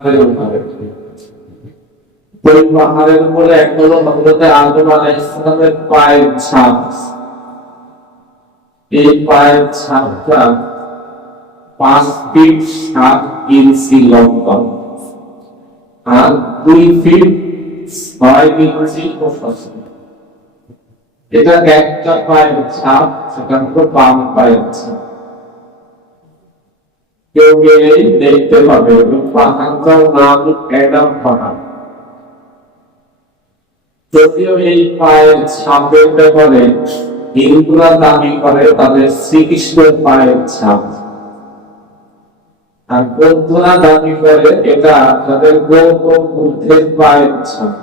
ওই পাহাড়ের উপরে এক হলো হযরত আদম আলাইহিস সালামের পায়ের ছাপ। এই পায়ের ছাপটা 5 ফিট 7 ইঞ্চি লম্বা আর 2 ফিট 6 ইঞ্চি প্রশস্ত। এটা একটা পায়ের ছাপ, সেটা হলো বাম পায়ের ছাপ। কেউ গেলেই দেখতে পাবে পাহাড়টার নাম অ্যাডাম পাহাড়। যদিও এই পায়ের ছাপের ব্যাপারে হিন্দুরা দাবি করে তাদের শ্রীকৃষ্ণের পায়ের ছাপ, আর বৌদ্ধরা দাবি করে এটা তাদের গৌতম বুদ্ধের পায়ের ছাপ।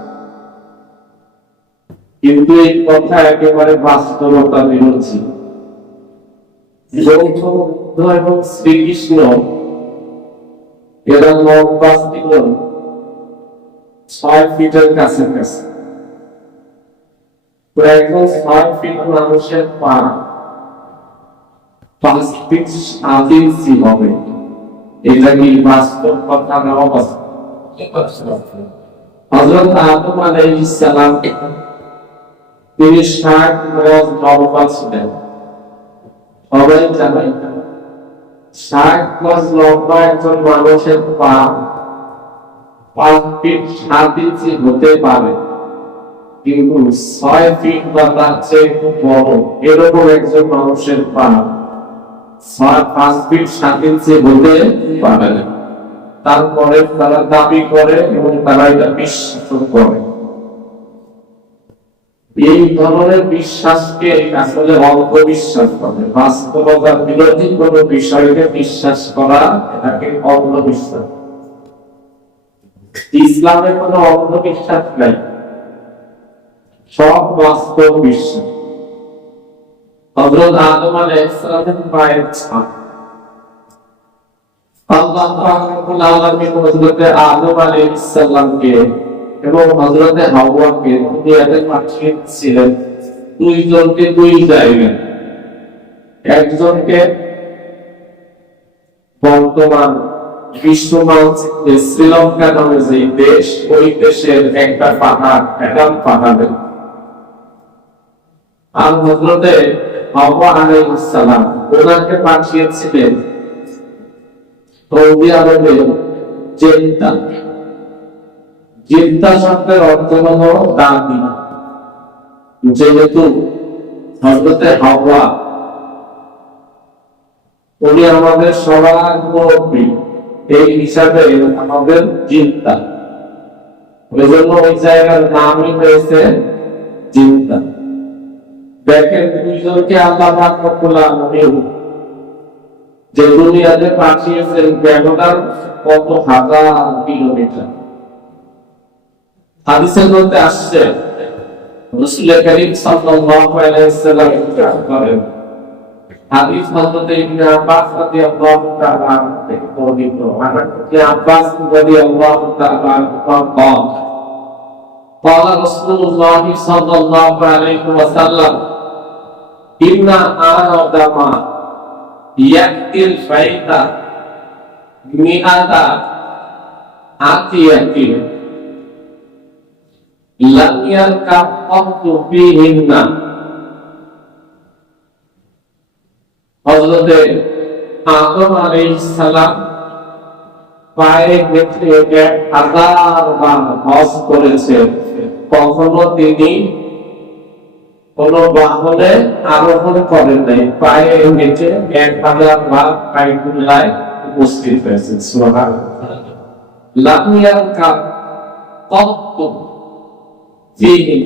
কিন্তু এই কথা একেবারে বাস্তবতা বিরোধী। গৌতম বুদ্ধ এবং শ্রীকৃষ্ণ এরা লম্বা ছিলেন 6 ফিটের কাছাকাছি। এখন 6 ফিট মানুষের পা 5 ফিট 7 ইঞ্চি হবে। এটা কি বাস্তব কথা না অবাস্তব? হযরত আদম আলাইহিস সালাম তিনি 60 গজ লম্বা ছিলেন। সবাই জানেন 60 গজ লম্বা একজন মানুষের পা 5 ফিট 7 ইঞ্চি হতে পারে, কিন্তু 6 ফিট বা তার চেয়ে খুব বড় এরকম একজন মানুষের পা 5 ফিট 7 ইঞ্চি হতে পারে না। তারপরে তারা দাবি করে এবং তারা এটা বিশ্বাস করে। এই ধরনের বিশ্বাসকে আসলে অন্ধবিশ্বাস বলে। বাস্তবতার বিরোধী কোন বিষয়কে বিশ্বাস করা এটাকে অন্ধবিশ্বাস। ইসলামে কোন অন্ধবিশ্বাস নাই, সব বাস্তব বিশ্বাস। হযরত আদম আলাইহিস সালামের পায়ের ছাপ। আল্লাহ পাক রব্বুল আলামিন হযরত আদম আলাইহিস সালামকে এবং হযরত হাওয়াকে দুনিয়াতে পাঠিয়েছিলেন দুইজনকে দুই জায়গায়। একজনকে বর্তমান বিশ্ব মানচিত্রে শ্রীলঙ্কা নামে যে দেশ, ওই দেশের একটা পাহাড় অ্যাডাম পাহাড়ে। আর হযরতে হাওয়া আলাইহিস সালাম ওনাকে পাঠিয়েছিলেন সৌদি আরবের জেদ্দা। জেদ্দা শব্দের অর্থ হলো দাদি। যেহেতু হযরতে হাওয়া উনি আমাদের সবার মুরব্বী, এই হিসাবে আমাদের জেদ্দা, ওই জন্য ওই জায়গার নামই হয়েছে জেদ্দা। দেখেন দুইজনকে আল্লাহ পাক রব্বুল আলামিন যে দুনিয়াতে পাঠিয়েছেন ব্যবধান কত হাজার কিলোমিটার। হাদিসের মধ্যে আসছে রাসূল করিম সাল্লাল্লাহু আলাইহি ওয়াসাল্লাম বলেন, হাদিস হযরত ইবনে আব্বাস রাদিয়াল্লাহু তাআলা থেকে বর্ণিত। ইবনে আব্বাস রাদিয়াল্লাহু তাআলা বলেন, قال رسول الله صلى الله عليه وسلم إن آدم يأتي البيت 100 آتية لم يركب قط فيهن। হযরত আদম আলাইহিস সালাম পায়ে হেঁটে 1000 বার হজ করেছেন। কখনো তিনি কোন বাহনে আরোহণ করেন নাই, পায়ে হেঁটে 1000 বার বাইতুল্লাহে উপস্থিত হয়েছেন। সুবহানাল্লাহ। লাম ইয়ারকাব কত ফিহি,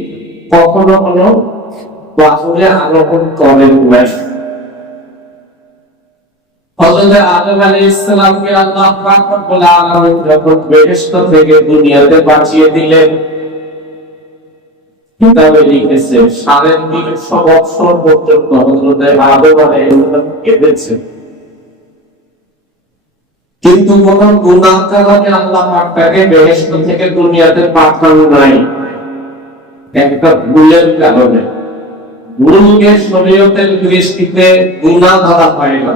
কখনো কোনো বাহনে আরোহণ করেন নাই। হযরত আদম আলাইহিস সালামকে আল্লাহ পাক রব্বুল আলামিন যখন বেহেশত থেকে দুনিয়াতে পাঠিয়ে দিলেন, কিতাবে লিখেছে 350 বছর পর্যন্ত হযরত আদম আলাইহিস সালাম কেঁদেছেন। কিন্তু কোন গুনাহর কারণে আল্লাহ পাক তাকে বেহেশত থেকে দুনিয়াতে পাঠান নাই, একটা ভুলের কারণে। ভুলকে শরীয়তের দৃষ্টিতে গুনাহ ধরা হয় না।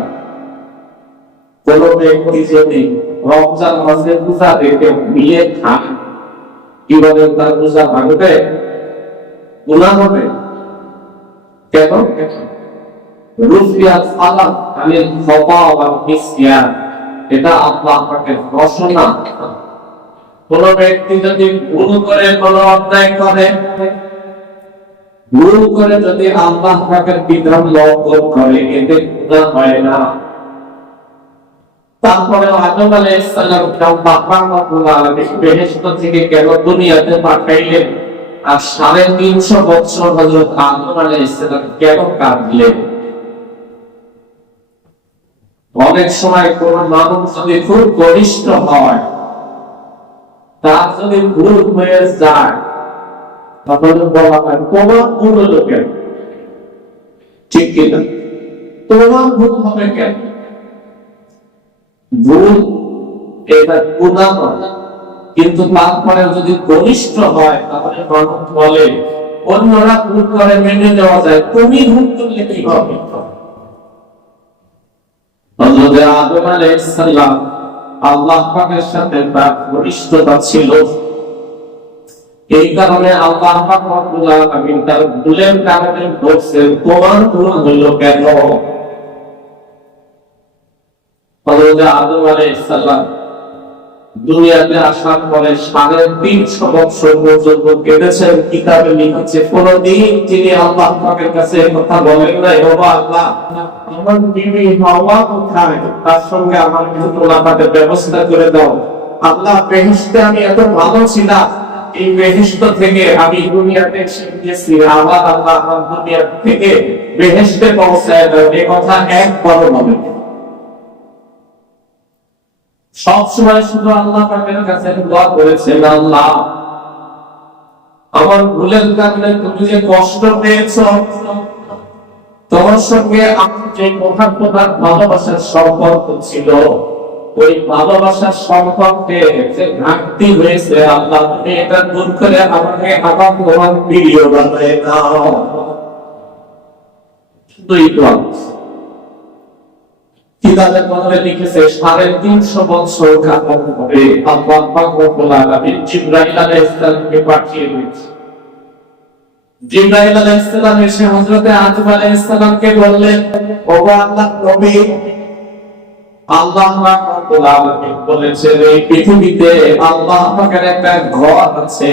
কোন ব্যক্তি যদি রমজান মাসে রোজা রেখে মিলে খান, কিভাবে তার রোজা ভাঙবে? গুনাহ হবে। কেন? রুফিয়াত সালাত আনিল খাতা ওয়াল নিসয়ান, এটা আল্লাহ পাকের ঘোষণা। কোন ব্যক্তি যদি ভুল করে, কোন অন্যায় করে, ভুল করে যদি আল্লাহ পাকের বিধান লঙ্ঘন করে, এতে গুনাহ হয় না। তারপরে আদম আলাইহিস সালাম আল্লাহ পাক বেহেশত থেকে কেন দুনিয়াতে পাঠাইলেন? আর 350 বছর হযরত আদম আলাইহিস সালাম কেন কাঁদলেন? অনেক সময় কোন মানুষ যদি খুব গরিষ্ঠ হয়, তার যদি ভুল হয়ে যায়, তাহলে বলা হয় তোমার ভুল হলো কেন? ঠিক কিনা? তোমার ভুল হবে কেন? ভুল এটা গুনাহ নয়, কিন্তু তারপরে যদি গরিষ্ঠ হয়, তাহলে মানুষ বলে অন্যরা ভুল করে মেনে নেওয়া যায়, তুমি ভুল করলে কি হবে? হযরত আদম আলাইহিস সালাম আল্লাহ পাকের সাথে তার ঘনিষ্ঠতা ছিল, এই কারণে আল্লাহ পাক রব্বুল আলামিন তার ভুলের কারণে বলছেন তোমার ভুল হলো কেন? হযরত আদম আলাইহিস সালাম দুনিয়াতে আসার পরে 350 বছর পর্যন্ত কেটেছেন। কিতাবে লিখেছে কোনদিন তিনি আল্লাহ পাকের কাছে কথা বলেন নাই, ও আল্লাহ আমার বিবি হাওয়া কোথায়, তার সঙ্গে আমার কিছু মোলাকাতের ব্যবস্থা করে দাও। আল্লাহ বেহেশতে আমি এত ভালো ছিলাম, এই বেহেশত থেকে আমি দুনিয়াতে এসে গেছি, আবার আল্লাহ আমার দুনিয়া থেকে বেহেশতে পৌঁছায় দাও, এই কথা একবারও বলেন। সব সময় শুধু আল্লাহ পাকের কাছে দোয়া করেছেন, আল্লাহ আমার ভুলের কারণে তুমি যে কষ্ট পেয়েছো, তোমার সঙ্গে আমার যে মহাব্বত ভালোবাসার সম্পর্ক ছিল, ওই ভালোবাসার সম্পর্কে যে ঘাটতি হয়েছে, আল্লাহ তুমি এটা দূর করে আমাকে আবার তোমার প্রিয় বানায় দাও। শুধুই দোয়া। কিতাবের মধ্যে লিখেছে 350 বছর কাটার পরে আল্লাহ পাক রব্বুল আলামিন জিবরাইল আলাইহিস সালামকে পাঠিয়ে দিয়েছেন। জিবরাইল আলাইহিস সালাম এসে হযরত আদম আলাইহিস সালামকে বললেন, ও আল্লাহর নবী, আল্লাহ পাক রব্বুল আলামিন বলেছেন এই পৃথিবীতে আল্লাহ পাকের একটা ঘর আছে,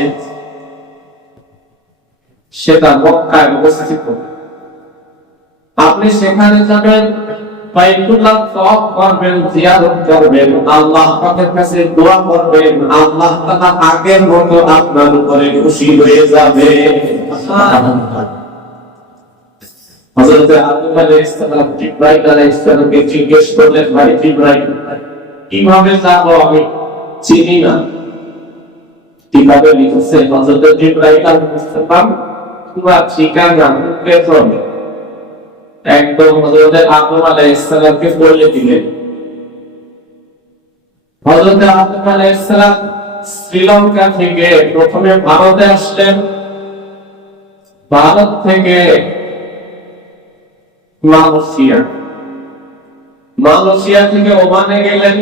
সেটা মক্কায় অবস্থিত। আপনি সেখানে যাবেন, বাইতুল্লাহ তওয়াফ করবেন, জিয়ারত করবেন, আল্লাহ পাকের কাছে দোয়া করবেন, আল্লাহ তাআলা আগের মতো আপনার উপরে খুশি হয়ে যাবে। সুবহানাল্লাহ। হযরত আদম আলাইহিস সালাম জিবরাইল আলাইহিস সালামকে জিজ্ঞেস করলেন, ভাই জিবরাইল কিভাবে যাব, আমি চিনি না। কিভাবে লিখেছে হযরত জিবরাইল আলাইহিস সালাম পুরো ঠিকানা পেছন একদম হযরত আদম আলাইহিস সালামকে বলে দিলেন। হযরত আদম আলাইহিস সালাম শ্রীলঙ্কা থেকে প্রথমে ভারতে আসলেন, ভারত থেকে মালয়েশিয়া থেকে ওমানে গেলেন,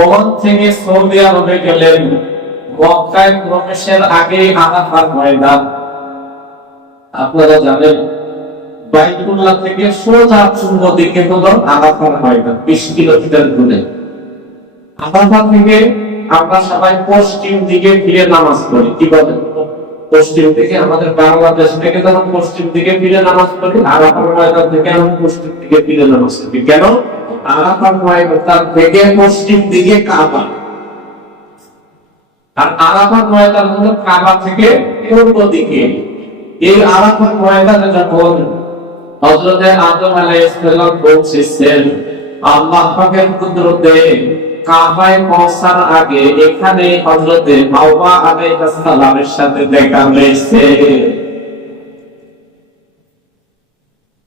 ওমান থেকে সৌদি আরবে গেলেন। মক্কায় প্রবেশের আগে আরাফার ময়দান, আপনারা জানেন বাইতুল্লাহ থেকে সোজা পূর্ব দিকে হলো আরাফার ময়দান, 20 কিলোমিটার দূরে। আরাফা থেকে আমরা সবাই পশ্চিম দিকে ফিরে নামাজ পড়ি। কি বলেন? পশ্চিম দিকে, আমাদের বাংলাদেশ থেকে যখন পশ্চিম দিকে ফিরে নামাজ পড়ি, আরাফার ময়দান থেকে আমরা পশ্চিম দিকে ফিরে নামাজ পড়ি। কেন? আরাফার ময়দান থেকে পশ্চিম দিকে কাবা, আর আরাফার ময়দান হলো কাবা থেকে পূর্ব দিকে। এই আরাফার ময়দানে যখন হযরত আদম আলাইহিস সালাম পৌঁছেছেন, আল্লাহ পাকের কুদরতে কাবায় পৌঁছার আগে এখানে হযরত হাওয়া আলাইহিস সালামের সাথে দেখা হয়েছে।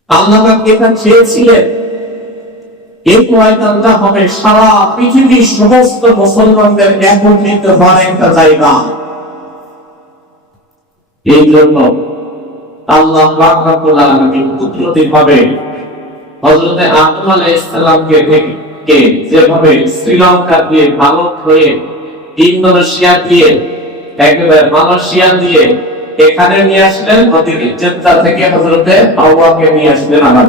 আল্লাহ পাক এটা চেয়েছিলেন এই ময়দানটা হবে সারা পৃথিবীর সমস্ত মুসলমানদের একত্রিত হওয়ার একটা জায়গা। এই জন্য আল্লাহ পাক রব্বুল আলামিন কুদরতিভাবে হযরত আদম আলাইহিস সালামকে কে যেভাবে শ্রীলঙ্কা দিয়ে ভারত হয়ে ইন্দোনেশিয়া দিয়ে একেবারে মালয়েশিয়া দিয়ে এখানে নিয়ে আসলেন, ওদিকে জেদ্দা থেকে হযরতে হাওয়াকে নিয়ে আসলেন আমার